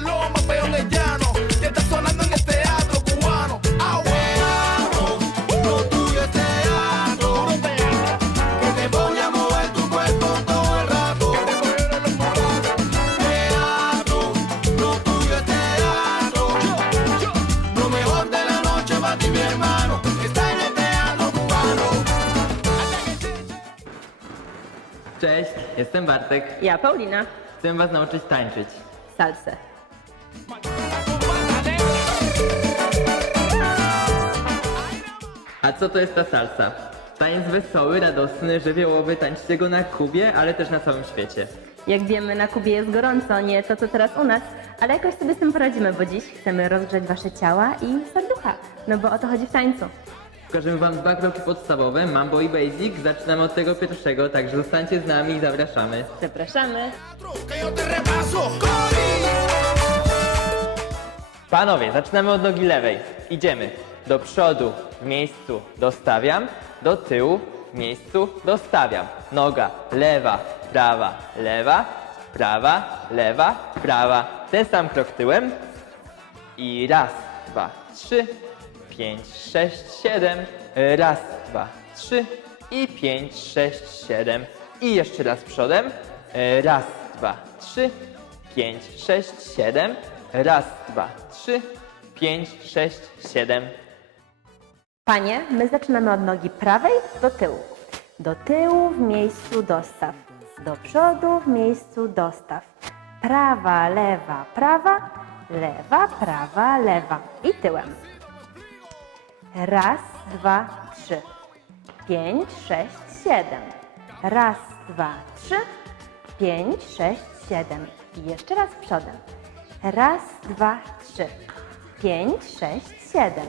la loma, pero en el llano. Que está sonando en el teatro cubano. Bueno. Lo tuyo es teatro. Que te pone a mover tu cuerpo todo el rato. Teatro. Lo tuyo es teatro. Lo mejor de la noche para ti, mi hermano. Está en el teatro cubano. Cześć, jestem Bartek. Ja, Paulina. Chcę was nauczyć tańczyć. Salsę. A co to jest ta salsa? Tańc wesoły, radosny, żywiołowy, tańczycie go na Kubie, ale też na całym świecie. Jak wiemy, na Kubie jest gorąco, nie to co teraz u nas, ale jakoś sobie z tym poradzimy, bo dziś chcemy rozgrzać wasze ciała i serducha, no bo o to chodzi w tańcu. Pokażemy wam dwa kroki podstawowe, Mambo i Basic. Zaczynamy od tego pierwszego, także zostańcie z nami i zapraszamy. Zapraszamy. Yo te repaso. Cori. Panowie, zaczynamy od nogi lewej. Idziemy do przodu, w miejscu dostawiam, do tyłu, w miejscu dostawiam. Noga lewa, prawa, lewa, prawa, lewa, prawa. Ten sam krok tyłem. I raz, dwa, trzy, pięć, sześć, siedem. Raz, dwa, trzy i pięć, sześć, siedem. I jeszcze raz przodem. Raz, dwa, trzy, pięć, sześć, siedem. Raz, dwa, trzy, pięć, sześć, siedem. Panie, my zaczynamy od nogi prawej do tyłu. Do tyłu w miejscu dostaw. Do przodu w miejscu dostaw. Prawa, lewa, prawa, lewa, prawa, lewa. I tyłem. Raz, dwa, trzy. Pięć, sześć, siedem. Raz, dwa, trzy. Pięć, sześć, siedem. I jeszcze raz przodem. Raz, dwa, trzy. Pięć, sześć, siedem.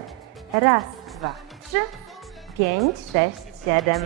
Raz, dwa, trzy. Pięć, sześć, siedem.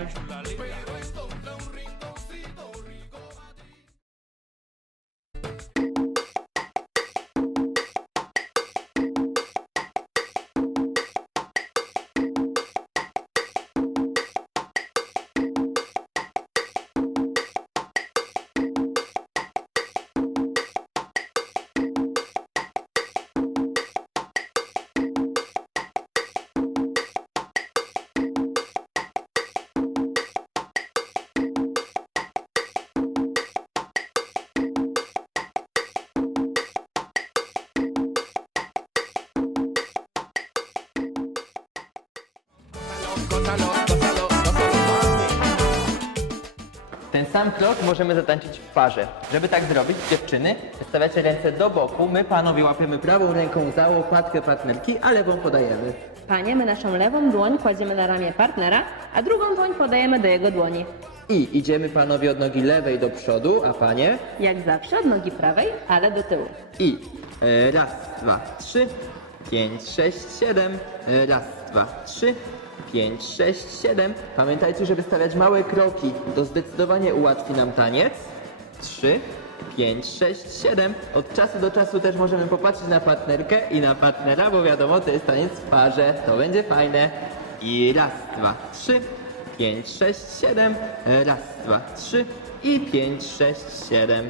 Ten sam krok możemy zatańczyć w parze. Żeby tak zrobić, dziewczyny, wystawiacie ręce do boku, my panowie łapiemy prawą ręką za łopatkę partnerki, a lewą podajemy. Panie, my naszą lewą dłoń kładziemy na ramię partnera, a drugą dłoń podajemy do jego dłoni. I idziemy panowie od nogi lewej do przodu, a panie Jak zawsze od nogi prawej, ale do tyłu. I e, raz, dwa, trzy, pięć, sześć, siedem. E, raz, dwa, trzy, pięć, sześć, siedem. Pamiętajcie, żeby stawiać małe kroki. To zdecydowanie ułatwi nam taniec. Trzy, pięć, sześć, siedem. Od czasu do czasu też możemy popatrzeć na partnerkę i na partnera, bo wiadomo, to jest taniec w parze. To będzie fajne. I raz, dwa, trzy, pięć, sześć, siedem. Raz, dwa, trzy i pięć, sześć, siedem.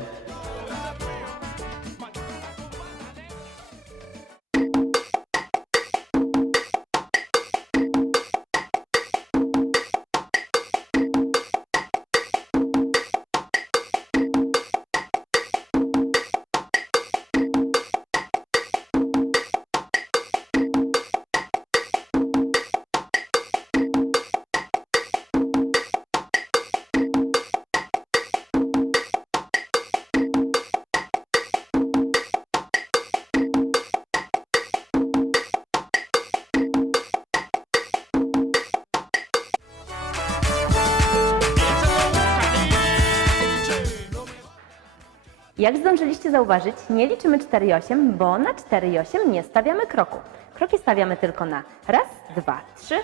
Jak zdążyliście zauważyć, nie liczymy 4 i 8, bo na 4 i 8 nie stawiamy kroku. Kroki stawiamy tylko na raz, dwa, trzy,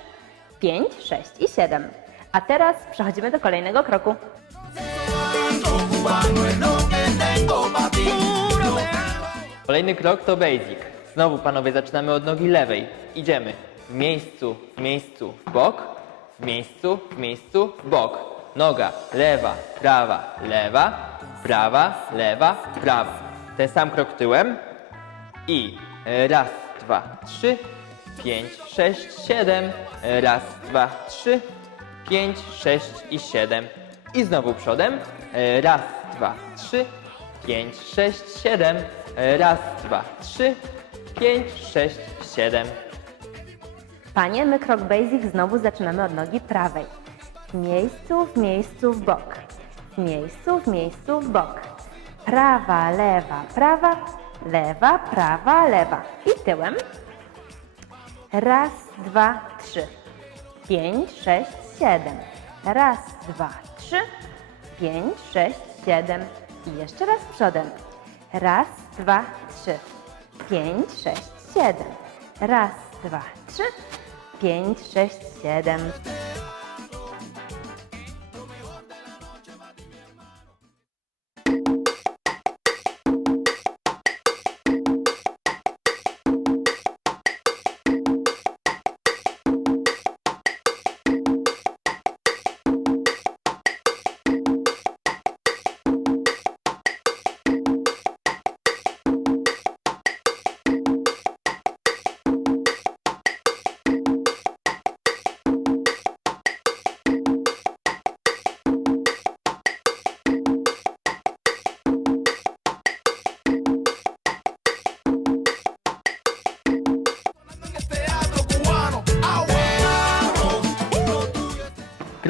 pięć, sześć i siedem. A teraz przechodzimy do kolejnego kroku. Kolejny krok to basic. Znowu panowie zaczynamy od nogi lewej. Idziemy w miejscu, w miejscu, w bok, w miejscu, w miejscu, w bok. Noga lewa, prawa, lewa, prawa, lewa, prawa. Ten sam krok tyłem. I raz, dwa, trzy, pięć, sześć, siedem. Raz, dwa, trzy, pięć, sześć i siedem. I znowu przodem. Raz, dwa, trzy, pięć, sześć, siedem. Raz, dwa, trzy, pięć, sześć, siedem. Panie, my krok basic znowu zaczynamy od nogi prawej. W miejscu, w miejscu, w bok. W miejscu, w miejscu, w bok. Prawa, lewa, prawa, lewa, prawa, lewa. I tyłem. Raz, dwa, trzy. Pięć, sześć, siedem. Raz, dwa, trzy. Pięć, sześć, siedem. I jeszcze raz przodem. Raz, dwa, trzy. Pięć, sześć, siedem. Raz, dwa, trzy. Pięć, sześć, siedem.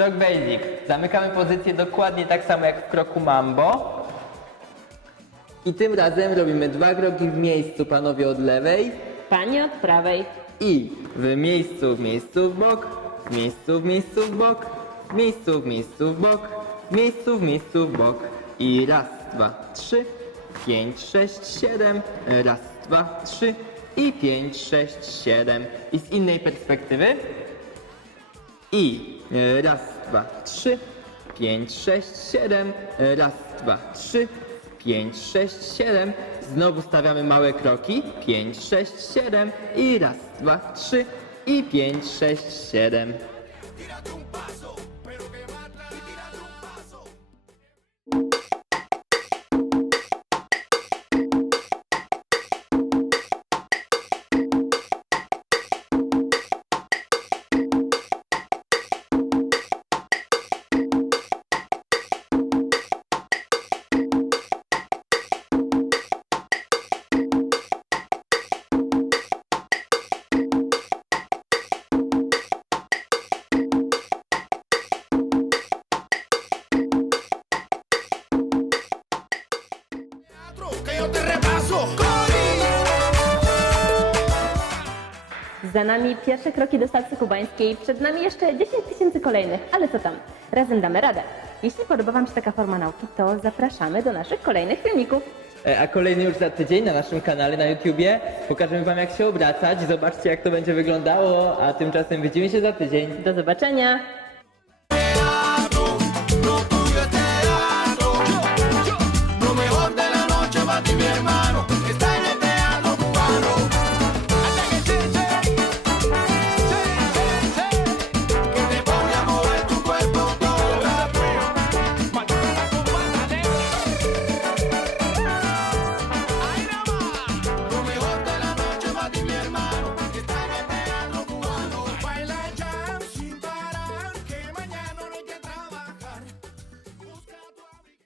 Krok basic. Zamykamy pozycję dokładnie tak samo jak w kroku mambo. I tym razem robimy dwa kroki w miejscu, panowie od lewej. Panie od prawej. I w miejscu, w miejscu, w bok, w miejscu, w miejscu, w bok, w miejscu, w miejscu, w bok, w miejscu, w miejscu, w bok. I raz, dwa, trzy, pięć, sześć, siedem, raz, dwa, trzy i pięć, sześć, siedem. I z innej perspektywy. I e, raz, dwa, trzy, pięć, sześć, siedem, e, raz, dwa, trzy, pięć, sześć, siedem. Znowu stawiamy małe kroki. Pięć, sześć, siedem i raz, dwa, trzy i pięć, sześć, siedem. Za nami pierwsze kroki do stacji kubańskiej, przed nami jeszcze 10 tysięcy kolejnych, ale co tam, razem damy radę. Jeśli podoba Wam się taka forma nauki, to zapraszamy do naszych kolejnych filmików. E, A kolejny już za tydzień na naszym kanale na YouTubie. Pokażemy Wam jak się obracać. Zobaczcie jak to będzie wyglądało. A tymczasem widzimy się za tydzień. Do zobaczenia!